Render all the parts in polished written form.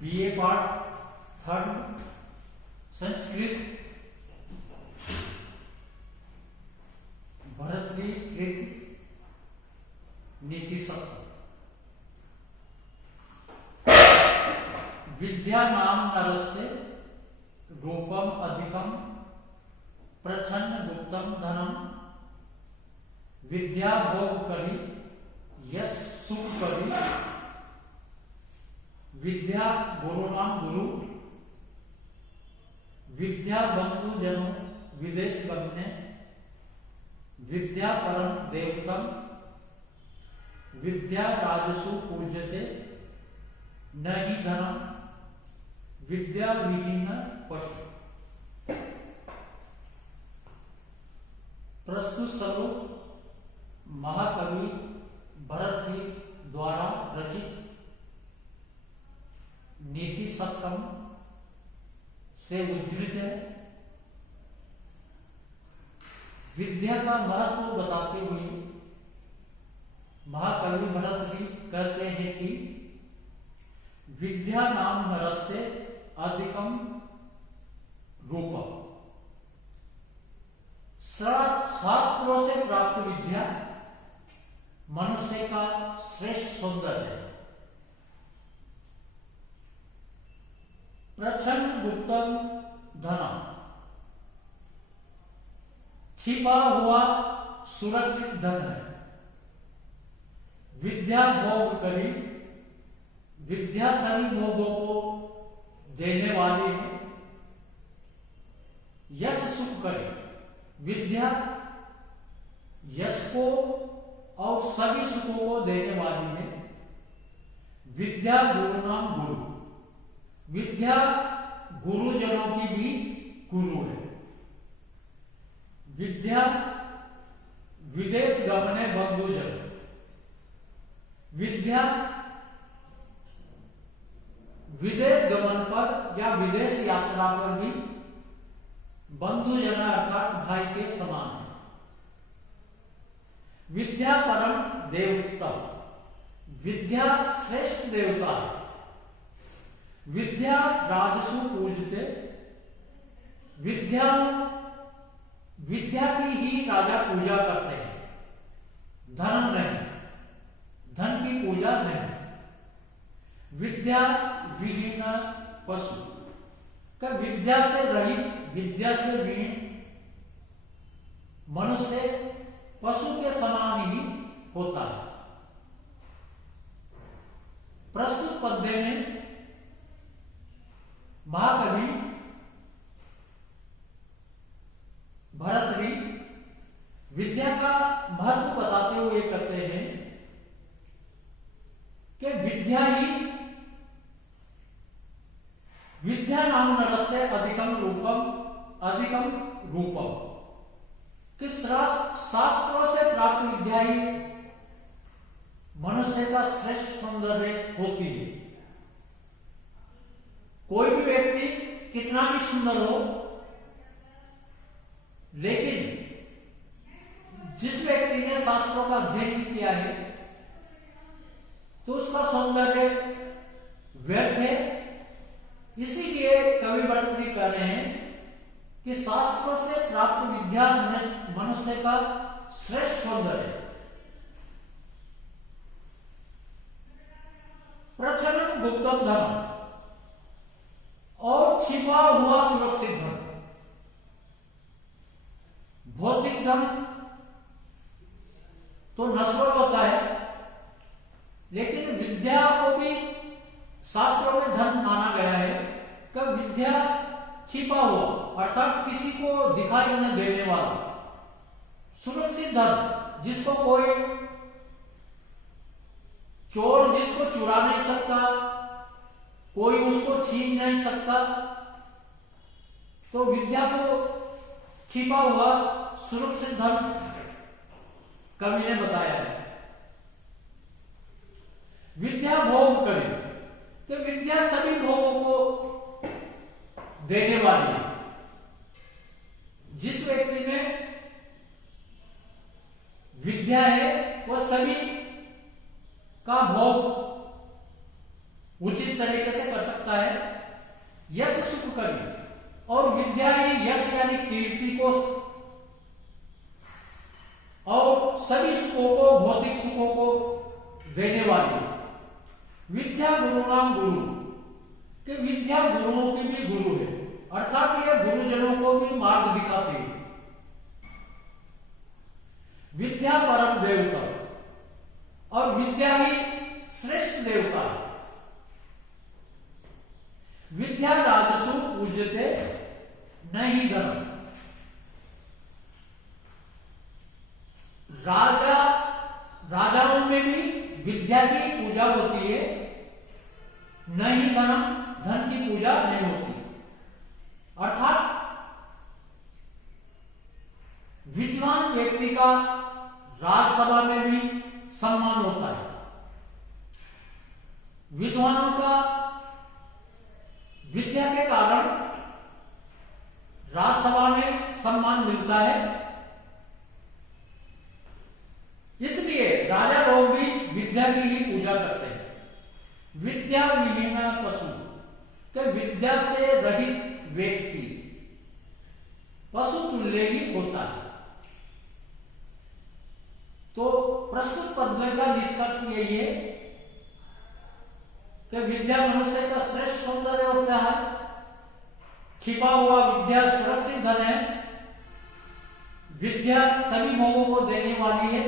BA part third Sanskrit Bhartrihari कृत नीति सप्तम। विद्या नाम नरस्य रूपम अधिकम प्रच्छन्न गुप्तम धनम विद्या भोग करी यश सुख करी विद्या गुरु नाम गुरु विद्या बंधु जनो विदेश गमने विद्या परम देवतम विद्या राजसु पूज्यते न ही धनम विद्या विहीन पशु। प्रस्तुत श्लोक महाकवि भरतरी द्वारा रचित नीति सप्तम से उद्धृत है। विद्या का महत्व बताते हुए महाकवि भरतरी कहते हैं कि विद्या नाम नरस्य अधिकम रूपम। शास्त्रों से प्राप्त विद्या मनुष्य का श्रेष्ठ सौंदर्य है। प्रच्छन्न गुप्तम धनम छिपा हुआ सुरक्षित धन है। विद्या भोग करी विद्या सभी भोगों को देने वाली है। यश सुख करे विद्या यश को और सभी सुखों को देने वाली है। विद्या गुरु नाम गुरु विद्या गुरुजनों की भी गुरु है। विद्या विदेश गमने बंधुजन विद्या विदेश गमन पर या विदेश यात्रा पर भी बंधुजन अर्थात भाई के समान है। विद्या परम देवोत्तम विद्या श्रेष्ठ देवता है। विद्या राजसु पूजते विद्या की ही राजा पूजा करते हैं, धन नहीं, धन की पूजा नहीं। विद्या विहीन पशु का विद्या से रहित विद्या से विहीन मनुष्य पशु के समान ही होता है। प्रस्तुत पद्य में महाकवि भरतरी विद्या का महत्व बताते हुए कहते हैं कि विद्या नाम नरस्य अधिकम रूपम कि शास्त्रों से प्राप्त विद्या ही मनुष्य का श्रेष्ठ सौंदर्य होती है। कोई भी व्यक्ति कितना भी सुंदर हो, लेकिन जिस व्यक्ति ने शास्त्रों का अध्ययन किया है तो उसका सौंदर्य व्यर्थ है। इसीलिए कवि भरतरी कह रहे हैं कि शास्त्रों से प्राप्त विद्या मनुष्य का श्रेष्ठ सौंदर्य। प्रच्छन्न गुप्तम धन और छिपा हुआ सुरक्षित धन। भौतिक धन तो नश्वर होता है, लेकिन विद्या को भी शास्त्रों में धन माना गया है। कि विद्या छिपा हुआ अर्थात किसी को दिखाई न देने वाला सुरक्षित धन, जिसको कोई चोर जिसको चुरा नहीं सकता, कोई उसको छीन नहीं सकता। तो विद्या को छिपा हुआ सुरक्षित धन कवि ने बताया है। विद्या भोग करे कि विद्या सभी भोगों को देने वाली है। जिस व्यक्ति में विद्या है वो सभी का भोग उचित तरीके से कर सकता है। यश सुख करी, और विद्या ही यश यानी कीर्ति को और सभी सुखों को, भौतिक सुखों को देने वाली। विद्या गुरु नाम गुरु, कि विद्या गुरुओं की भी गुरु है, अर्थात ये गुरुजनों को भी मार्ग दिखाती है। विद्या परम देवता, और विद्या ही श्रेष्ठ देवता है। विद्या राजसु पूज्यते नहीं धर्म। राजाओं में भी विद्या की पूजा होती है, नहीं धन की पूजा नहीं होती। अर्थात विद्वान व्यक्ति का राजसभा में भी सम्मान होता है। विद्वानों का विद्या के कारण राजसभा में सम्मान मिलता है। इसलिए राजा लोग भी विद्या की ही पूजा करते हैं। विद्या विहीन पशु, के विद्या से रहित व्यक्ति पशु तुल्य ही होता है। तो प्रस्तुत पद्य का निष्कर्ष यही है कि विद्या मनुष्य का श्रेष्ठ सौंदर्य होता है। छिपा हुआ विद्या सुरक्षित धन है। विद्या सभी भोगों को देने वाली है।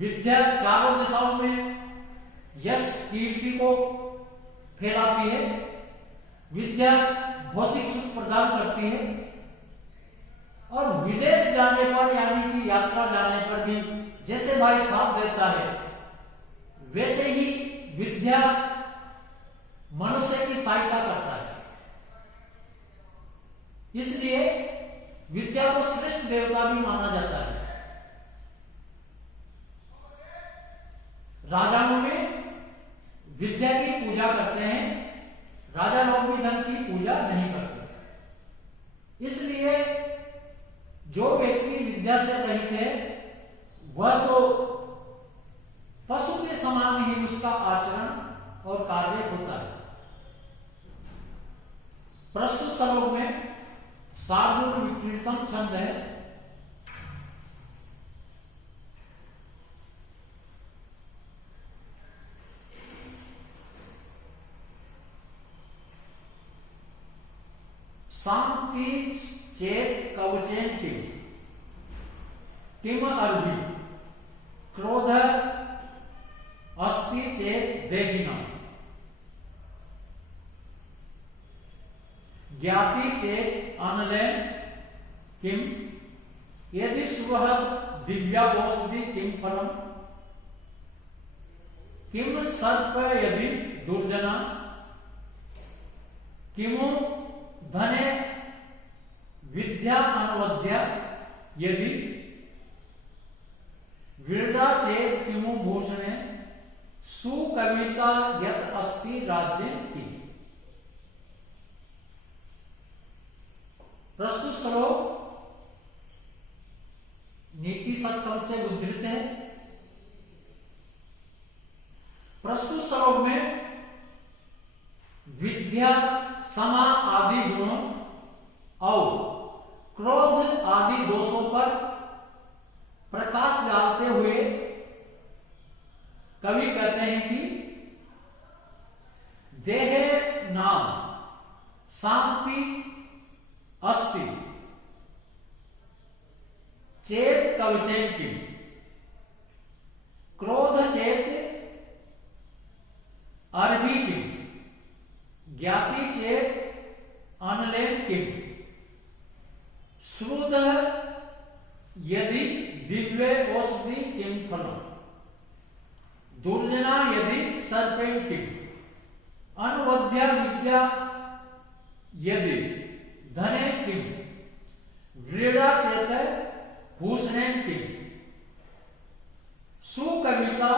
विद्या चारों दिशाओं में यश कीर्ति को फैलाती है। विद्या भौतिक सुख प्रदान करती है, और विदेश जाने पर यानी कि यात्रा जाने पर भी जैसे भाई साथ देता है, वैसे ही विद्या मनुष्य की सहायता करता है। इसलिए विद्या को श्रेष्ठ देवता भी माना जाता है। राजाओं में विद्या की पूजा करते हैं, राजा लोग भी धन की पूजा नहीं करते। इसलिए जो व्यक्ति विद्या से रहित है, वह तो पशु के समान ही उसका आचरण और कार्य होता है। प्रस्तुत श्लोक में शार्दूल विकृतम छंद है। शांति चेत कवचेन किम अर्भि क्रोध अस्ति चेत देहिना ज्ञाति चेत अनलेन किम यदि सुहद दिव्यावोषधि किम फलम किम सर्प यदि दुर्जना किमु धने विद्या अनवद्या यदि विरडा चेत किमु भूषणे सुकविता यत अस्ति राज्य की। प्रस्तुत श्लोक नीति शतकम से उद्धृत है। प्रस्तुत श्लोक में विद्या, समा आदि गुणों और क्रोध आदि दोषों पर प्रकाश डालते हुए कवि कहते हैं कि देह नाम शांति अस्ति चेत कवचेन किम क्रोध चेत अर्भि किम ज्ञाति चेत अनलेन किम श्रुत यदि दिव्य औषधि किम फलम दुर्जना यदि सर्पेण किम अनवद्या विद्या यदि धने किम व्रीड़ा चेत भूषणे किम सुकविता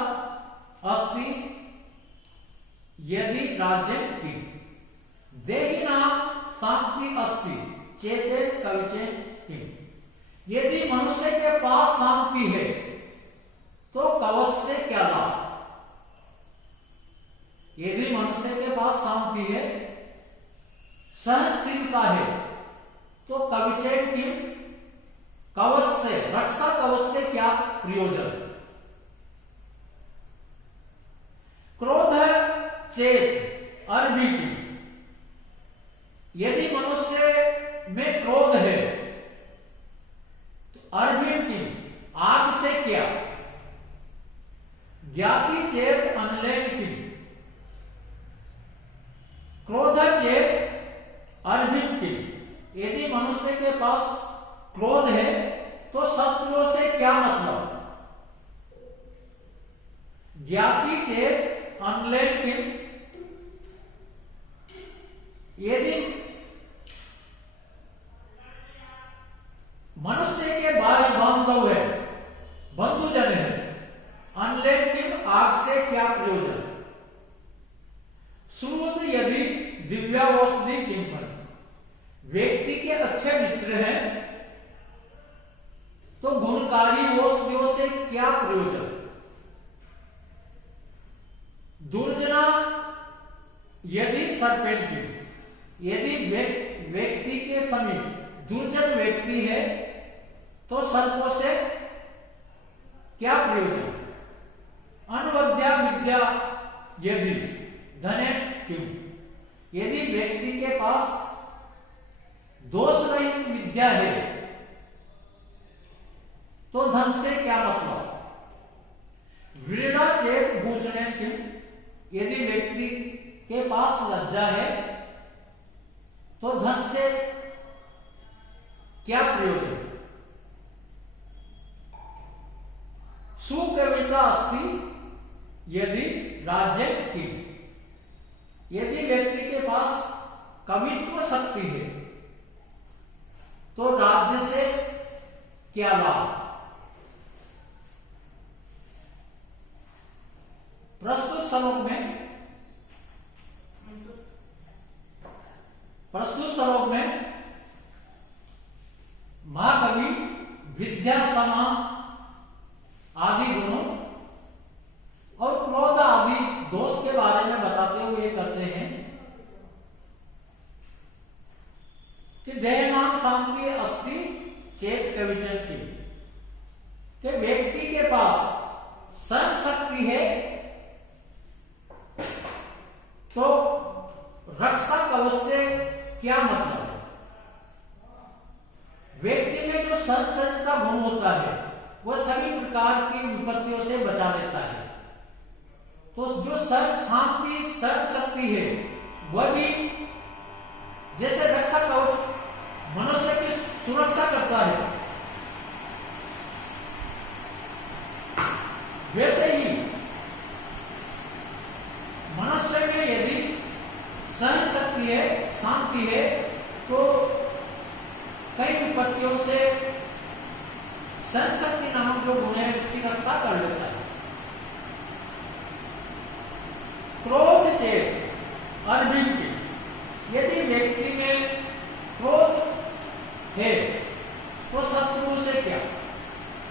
अस्ति यदि राज्य किम देहिना शांति अस्ति चेते कवचे किम। यदि मनुष्य के पास शांति है तो कवच से क्या लाभ। चेत अरबी की, यदि मनुष्य में क्रोध है तो अरबी की आग से क्या, ज्ञाति चेत अनलेन की, क्रोध चेत अरबी की, यदि मनुष्य के पास क्रोध है तो शत्रुओं से क्या मतलब, ज्ञाति चेत अनलेन की, यदि मनुष्य के भाई बांधव है, बंधुजन है, अनलेन की आग से क्या प्रयोजन, श्रुत यदि दिव्यावौषधि किंपन, व्यक्ति के अच्छे मित्र हैं तो गुणकारी औषधियों से क्या प्रयोजन, दुर्जना यदि सर्पेंट की, यदि व्यक्ति के समीप दुर्जन व्यक्ति है तो सर्पों से क्या प्रयोजन, अनवद्या विद्या यदि धने क्यों, यदि व्यक्ति के पास दोष रहित विद्या है तो धन से क्या मतलब, व्रीड़ा चेत भूषण क्यों, यदि व्यक्ति के पास लज्जा है तो धन से क्या प्रयोजन, सुकविता अस्ति यदि राज्य की, यदि व्यक्ति के पास कवित्व शक्ति है तो राज्य से क्या लाभ, प्रस्तुत श्लोक में महाकवि विद्या समा आदि गुणों और क्रोध आदि दोष के बारे में बताते हुए कहते हैं कि जयनाम शांति अस्ति चेत कविचन की, कि व्यक्ति के पास सहन शक्ति है तो रक्षा कवच से क्या मतलब है, व्यक्ति में जो सहन का गुण होता है वह सभी प्रकार की विपत्तियों से बचा लेता है, तो जो शांति सहन शक्ति है वह भी जैसे रक्षा कवच मनुष्य की सुरक्षा करता है वैसे ही मनुष्य में यदि सहन शक्ति है, शांति है तो कई विपत्तियों से सहन शक्ति नामक जो गुण है उसकी रक्षा कर लेता है। क्रोध चेत अरबी की, यदि व्यक्ति में क्रोध है तो शत्रु से क्या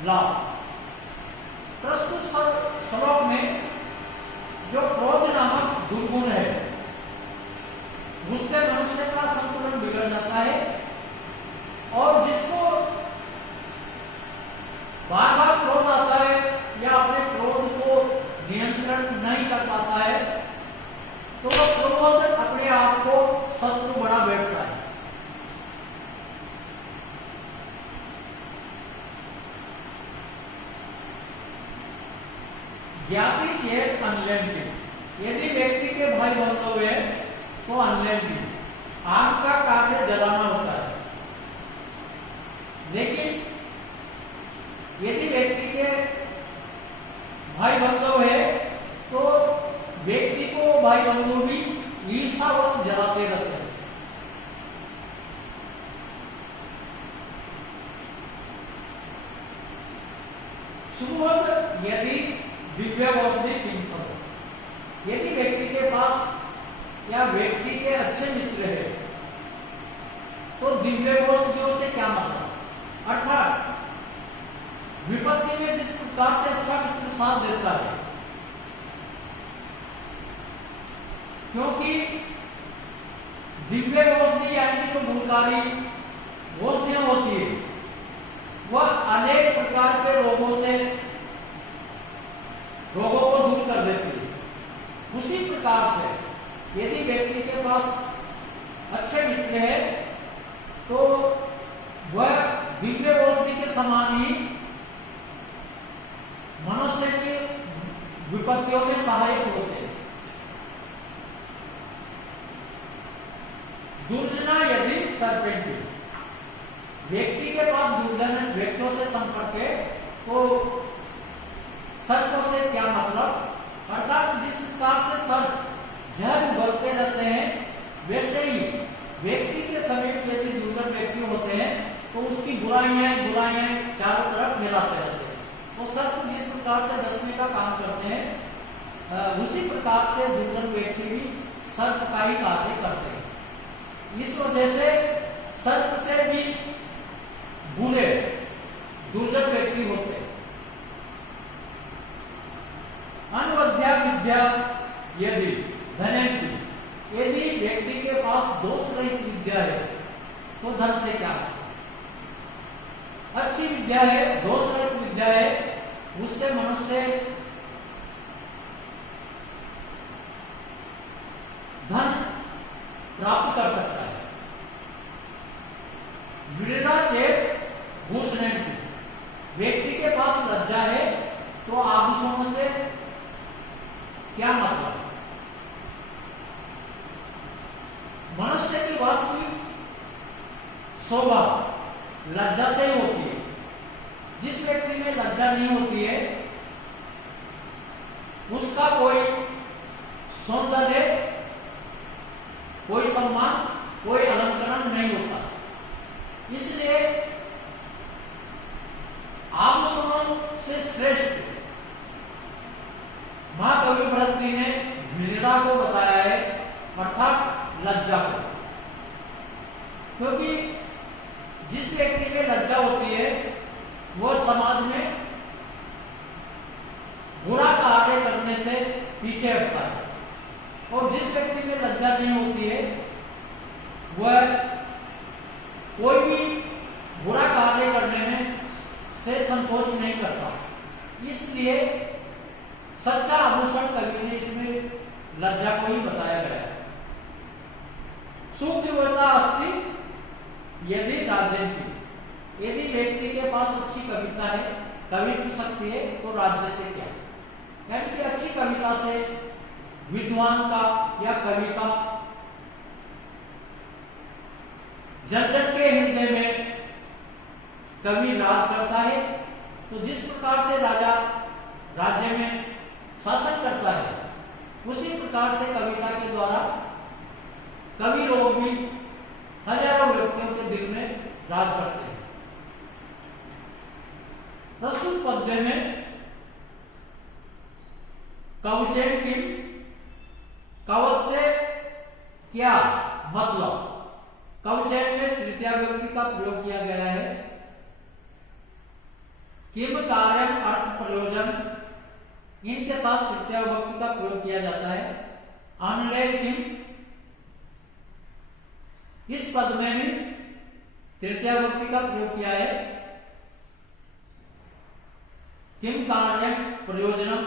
लाभ, प्रस्तुत श्लोक में जो क्रोध नामक दुर्गुण है उससे मनुष्य का संतुलन बिगड़ जाता है और जिसको बार बार क्रोध आता है या अपने क्रोध को नियंत्रण नहीं कर पाता है तो वह क्रोध अपने आप को शत्रु बना बैठता है। ज्ञाति चेत अनलेन की, यदि व्यक्ति के भाई बंधु है तो अनलेन की, आग का कार्य जलाना होता है, लेकिन यदि व्यक्ति के भाई बंधु है तो व्यक्ति को भाई बंधु भी ईर्ष्यावश जलाते रहते हैं। सुहृद यदि दिव्यावौषधि किंपन, यदि व्यक्ति के पास या व्यक्ति के अच्छे मित्र है तो दिव्यावौषधियों से क्या मतलब, अर्थात विपत्ति में जिस प्रकार से अच्छा मित्र साथ देता है, क्योंकि दिव्य औषधि यानी जो गुणकारी औषधियां होती है वह अनेक प्रकार के रोगों को दूर कर देती है, उसी प्रकार से यदि व्यक्ति के पास अच्छे मित्र है तो वह दिव्य औषधि के समान ही मनुष्य की विपत्तियों में सहायक होते हैं। दुर्जना यदि सर्पेंटी, व्यक्ति के पास दुर्जन व्यक्तियों से संपर्क है तो सर्पों से क्या मतलब, अर्थात जिस प्रकार से सर्प जहर उगलते रहते हैं वैसे ही व्यक्ति के समीप यदि दुर्जन व्यक्ति होते हैं तो उसकी बुराइयां चारों तरफ फैलाते रहते हैं। तो सर्प जिस प्रकार से डसने का काम करते हैं उसी प्रकार से दुर्जन व्यक्ति भी सर्प का ही कार्य करते हैं। इस वजह से सर्प से भी बुरे दुर्जन व्यक्ति होते हैं। अनवध्या विद्या यदि धनेन्द्रिय, यदि व्यक्ति के पास दोष रहित विद्या है तो धन से क्या, अच्छी विद्या है, दोष रहित विद्या है, उससे मनुष्य धन प्राप्त कर सकता है। विरला चेत भूषण, व्यक्ति के पास लज्जा है तो आभूषणों से क्या मतलब, मनुष्य की वास्तविक शोभा लज्जा से ही होती है। जिस व्यक्ति में लज्जा नहीं होती है उसका कोई सौंदर्य, कोई सम्मान, कोई अलंकरण नहीं होता। इसलिए आभूषणों से श्रेष्ठ महाकवि भरतरी ने विरला को बताया है, अर्थात लज्जा को, क्योंकि जिस व्यक्ति में लज्जा होती है वह समाज में बुरा कार्य करने से पीछे हटता है, और जिस व्यक्ति में लज्जा नहीं होती है वह कोई भी बुरा कार्य करने में से संकोच नहीं करता। इसलिए सच्चा आभूषण कवि ने इसमें लज्जा को ही बताया गया है। सुतीव्रता अस्ति यदि राज्य की, यदि व्यक्ति के पास अच्छी कविता है, कवित्व शक्ति है तो राज्य से क्या, यानी कि अच्छी कविता से विद्वान का या कवि का जन जन के हृदय में कवि राज करता है। तो जिस प्रकार से राजा राज्य में शासन करता है उसी प्रकार से कविता के द्वारा कवि लोग भी हजारों व्यक्तियों के दिल में राज करते हैं। प्रस्तुत पद्य में कवचेन की, कवच से क्या मतलब, कवचेन में तृतीया व्यक्ति का प्रयोग किया गया है। किम कार्यम अर्थ प्रयोजन, इनके साथ तृतीया व्यक्ति का प्रयोग किया जाता है। अनलय किम, इस पद में भी तृतीया व्यक्ति का प्रयोग किया है। किम कार्य प्रयोजनम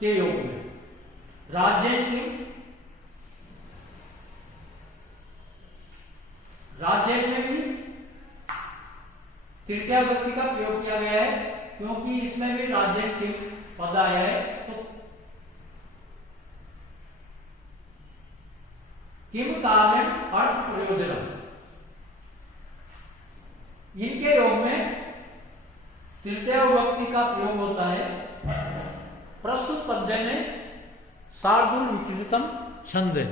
के योग में राज्य किम, राज्य में भी तृतीया व्यक्ति का प्रयोग किया गया है, क्योंकि इसमें भी राज्य किम पद आया है। तो किम कार्य अर्थ प्रयोजनम, इनके योग में तृतीय व्यक्ति का प्रयोग होता है। प्रस्तुत पद्य में शार्दूल विकृतम छंद है।